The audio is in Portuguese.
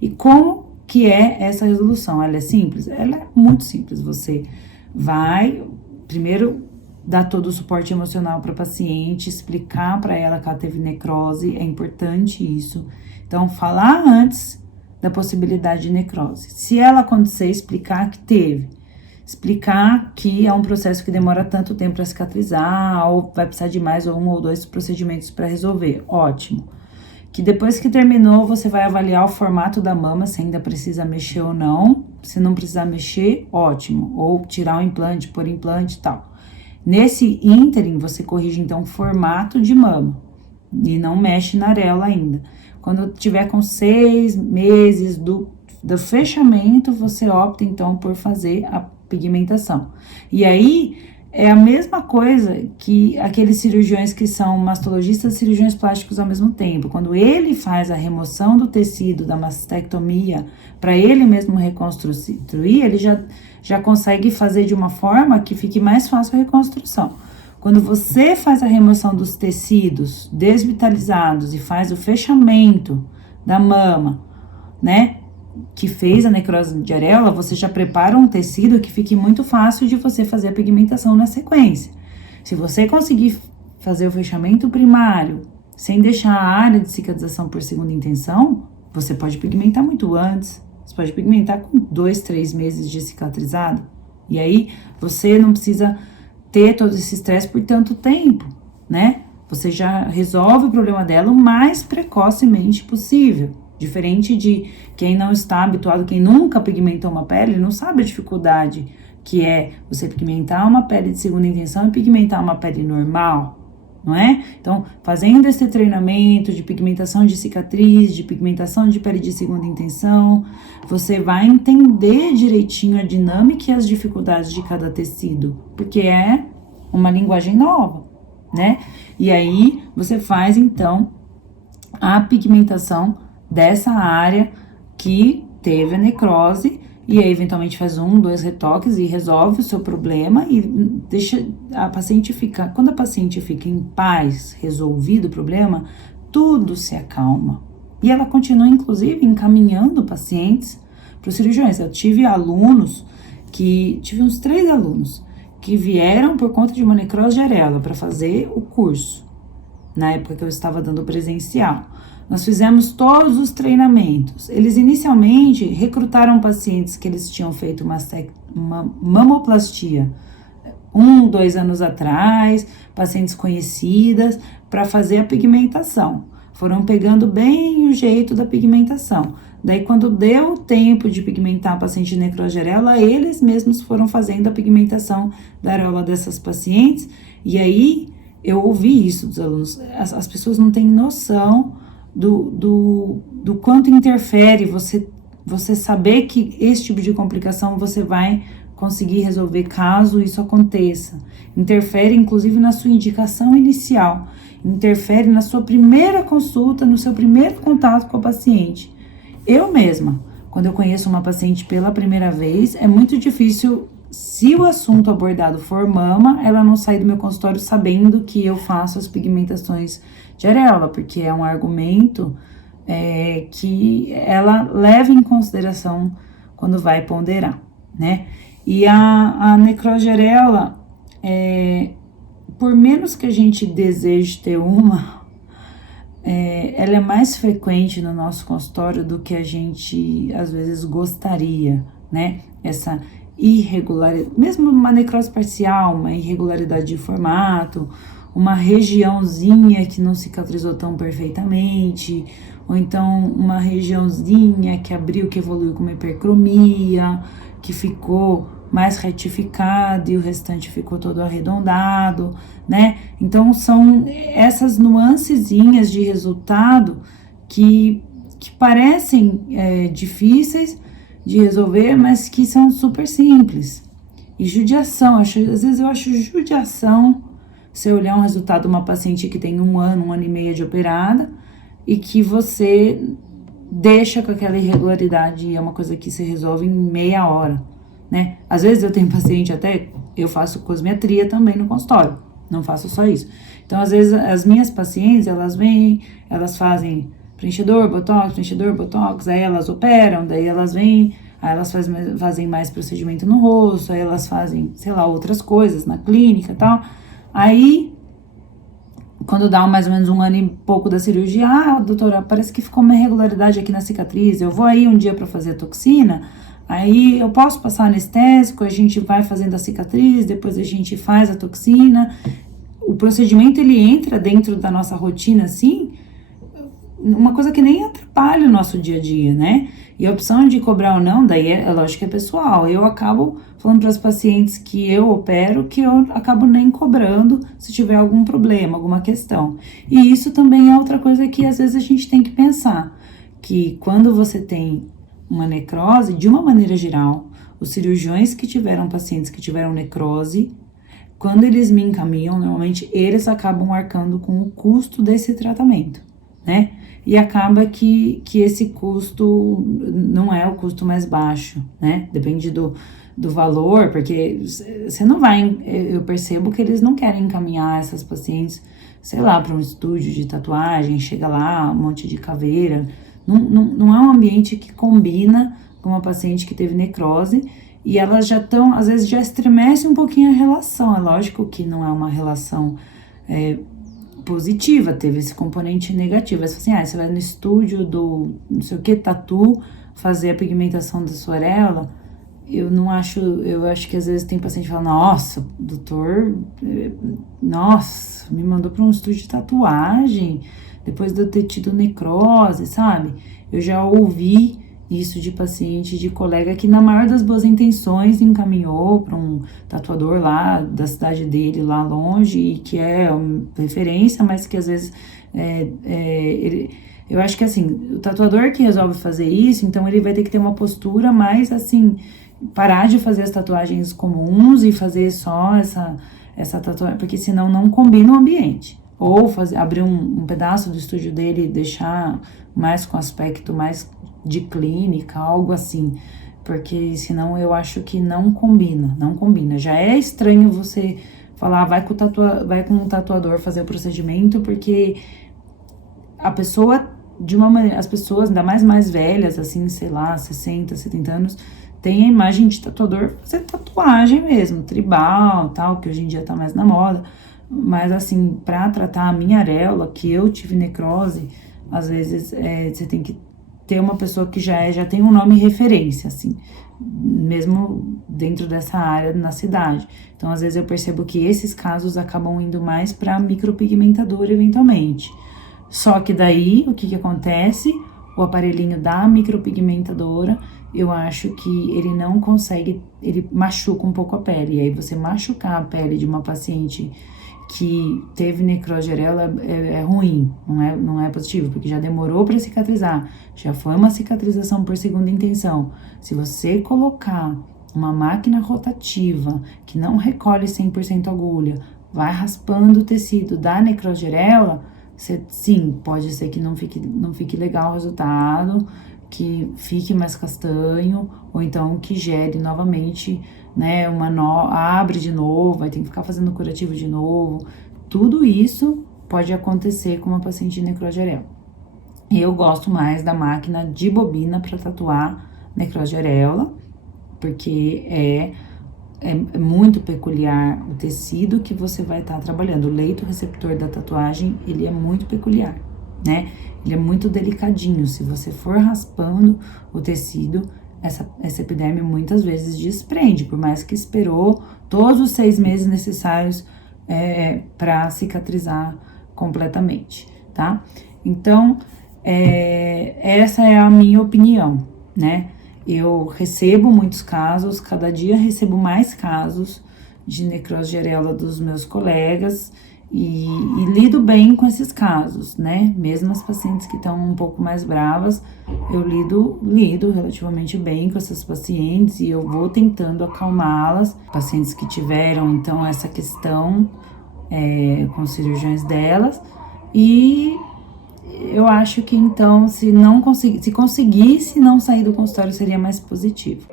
E como que é essa resolução? Ela é simples? Ela é muito simples. Você vai, primeiro, dar todo o suporte emocional para a paciente, explicar para ela que ela teve necrose, é importante isso. Então, falar antes da possibilidade de necrose. Se ela acontecer, explicar que teve. Explicar que é um processo que demora tanto tempo para cicatrizar, ou vai precisar de mais ou 1 ou 2 procedimentos para resolver. Ótimo. Que depois que terminou, você vai avaliar o formato da mama, se ainda precisa mexer ou não. Se não precisar mexer, ótimo. Ou tirar o implante, pôr implante e tal. Nesse ínterim, você corrige, então, o formato de mama. E não mexe na areola ainda. Quando tiver com 6 meses do fechamento, você opta, então, por fazer a pigmentação. E aí, é a mesma coisa que aqueles cirurgiões que são mastologistas e cirurgiões plásticos ao mesmo tempo. Quando ele faz a remoção do tecido da mastectomia para ele mesmo reconstruir, ele já consegue fazer de uma forma que fique mais fácil a reconstrução. Quando você faz a remoção dos tecidos desvitalizados e faz o fechamento da mama, né, que fez a necrose de areola, você já prepara um tecido que fique muito fácil de você fazer a pigmentação na sequência. Se você conseguir fazer o fechamento primário, sem deixar a área de cicatrização por segunda intenção, você pode pigmentar muito antes. Você pode pigmentar com 2, 3 meses de cicatrizado. E aí, você não precisa ter todo esse estresse por tanto tempo, né? Você já resolve o problema dela o mais precocemente possível. Diferente de quem não está habituado, quem nunca pigmentou uma pele, não sabe a dificuldade que é você pigmentar uma pele de segunda intenção e pigmentar uma pele normal, não é? Então, fazendo esse treinamento de pigmentação de cicatriz, de pigmentação de pele de segunda intenção, você vai entender direitinho a dinâmica e as dificuldades de cada tecido, porque é uma linguagem nova, né? E aí, você faz, então, a pigmentação dessa área que teve a necrose, e aí eventualmente faz 1, 2 retoques e resolve o seu problema e deixa a paciente ficar. Quando a paciente fica em paz, resolvido o problema, tudo se acalma. E ela continua, inclusive, encaminhando pacientes para os cirurgiões. Eu tive uns 3 alunos que vieram por conta de uma necrose de areola para fazer o curso, na época que eu estava dando presencial. Nós fizemos todos os treinamentos. Eles inicialmente recrutaram pacientes que eles tinham feito uma mamoplastia 1, 2 anos atrás, pacientes conhecidas, para fazer a pigmentação. Foram pegando bem o jeito da pigmentação. Daí, quando deu o tempo de pigmentar a paciente de necrose de areola, eles mesmos foram fazendo a pigmentação da areola dessas pacientes. E aí, eu ouvi isso dos alunos. As pessoas não têm noção do quanto interfere você saber que esse tipo de complicação você vai conseguir resolver caso isso aconteça. Interfere, inclusive, na sua indicação inicial. Interfere na sua primeira consulta, no seu primeiro contato com a paciente. Eu mesma, quando eu conheço uma paciente pela primeira vez, é muito difícil, se o assunto abordado for mama, ela não sair do meu consultório sabendo que eu faço as pigmentações de areola, porque é um argumento que ela leva em consideração quando vai ponderar, né? E a necrose de areola, por menos que a gente deseje ter uma, ela é mais frequente no nosso consultório do que a gente, às vezes, gostaria, né? Essa irregularidade, mesmo uma necrose parcial, uma irregularidade de formato, uma regiãozinha que não cicatrizou tão perfeitamente, ou então uma regiãozinha que abriu, que evoluiu com uma hipercromia, que ficou mais retificado e o restante ficou todo arredondado, né? Então, são essas nuancezinhas de resultado que parecem difíceis de resolver, mas que são super simples. E judiação, às vezes eu acho judiação você olhar um resultado de uma paciente que tem 1 ano, 1 ano e meio de operada, e que você deixa com aquela irregularidade, e é uma coisa que se resolve em meia hora, né? Às vezes eu tenho paciente eu faço cosmetria também no consultório, não faço só isso. Então, às vezes, as minhas pacientes, elas vêm, elas fazem preenchedor, botox, aí elas operam, daí elas vêm, aí elas fazem mais procedimento no rosto, aí elas fazem, sei lá, outras coisas na clínica e tal. Aí, quando dá mais ou menos 1 ano e pouco da cirurgia, doutora, parece que ficou uma irregularidade aqui na cicatriz, eu vou aí um dia pra fazer a toxina, aí eu posso passar anestésico, a gente vai fazendo a cicatriz, depois a gente faz a toxina. O procedimento, ele entra dentro da nossa rotina, assim, uma coisa que nem atrapalha o nosso dia a dia, né? E a opção de cobrar ou não, daí é lógico que é pessoal. Eu acabo falando para as pacientes que eu opero, que eu acabo nem cobrando se tiver algum problema, alguma questão. E isso também é outra coisa que às vezes a gente tem que pensar, que quando você tem uma necrose, de uma maneira geral, os cirurgiões que tiveram pacientes que tiveram necrose, quando eles me encaminham, normalmente eles acabam arcando com o custo desse tratamento, né? E acaba que esse custo não é o custo mais baixo, né? Depende do valor, porque você não vai... Eu percebo que eles não querem encaminhar essas pacientes, sei lá, para um estúdio de tatuagem, chega lá, um monte de caveira. Não é um ambiente que combina com uma paciente que teve necrose, e elas já estão, às vezes, já estremecem um pouquinho a relação. É lógico que não é uma relação positiva, teve esse componente negativo. Aí você fala assim, você vai no estúdio do não sei o que, tatu, fazer a pigmentação da sua areola. Eu acho que às vezes tem paciente que fala, nossa, doutor, me mandou para um estúdio de tatuagem, depois de eu ter tido necrose, sabe? Eu já ouvi isso de paciente, de colega que na maior das boas intenções encaminhou para um tatuador lá da cidade dele, lá longe, e que é uma referência, mas que às vezes eu acho que assim, o tatuador que resolve fazer isso, então ele vai ter que ter uma postura mais assim, parar de fazer as tatuagens comuns e fazer só essa tatuagem, porque senão não combina o ambiente. Ou abrir um pedaço do estúdio dele e deixar mais com aspecto mais de clínica, algo assim, porque senão eu acho que não combina. Já é estranho você falar, vai com um tatuador fazer o procedimento, porque a pessoa, de uma maneira, as pessoas, ainda mais velhas, assim, sei lá, 60, 70 anos, tem a imagem de tatuador fazer tatuagem mesmo, tribal, tal, que hoje em dia tá mais na moda, mas assim, pra tratar a minha areola, que eu tive necrose, às vezes você tem que ter uma pessoa que já tem um nome referência, assim, mesmo dentro dessa área na cidade. Então, às vezes eu percebo que esses casos acabam indo mais para micropigmentadora eventualmente. Só que daí, o que acontece? O aparelhinho da micropigmentadora, eu acho que ele não consegue, ele machuca um pouco a pele. E aí você machucar a pele de uma paciente que teve necrose de areola é ruim, não é positivo, porque já demorou para cicatrizar, já foi uma cicatrização por segunda intenção. Se você colocar uma máquina rotativa que não recolhe 100% agulha, vai raspando o tecido da necrose de areola, sim, pode ser que não fique legal o resultado, que fique mais castanho, ou então que gere novamente, né, abre de novo, vai ter que ficar fazendo curativo de novo. Tudo isso pode acontecer com uma paciente de necrose de areola. Eu gosto mais da máquina de bobina para tatuar necrose de areola, porque é muito peculiar o tecido que você vai estar trabalhando. O leito receptor da tatuagem, ele é muito peculiar, né? Ele é muito delicadinho. Se você for raspando o tecido, essa epiderme muitas vezes desprende, por mais que esperou todos os 6 meses necessários para cicatrizar completamente, tá? Então, essa é a minha opinião, né? Eu recebo muitos casos, cada dia recebo mais casos de necrose de areola dos meus colegas e lido bem com esses casos, né? Mesmo as pacientes que estão um pouco mais bravas, eu lido relativamente bem com essas pacientes e eu vou tentando acalmá-las. Pacientes que tiveram, então, essa questão com os cirurgiões delas, e eu acho que, então, se conseguisse não sair do consultório, seria mais positivo.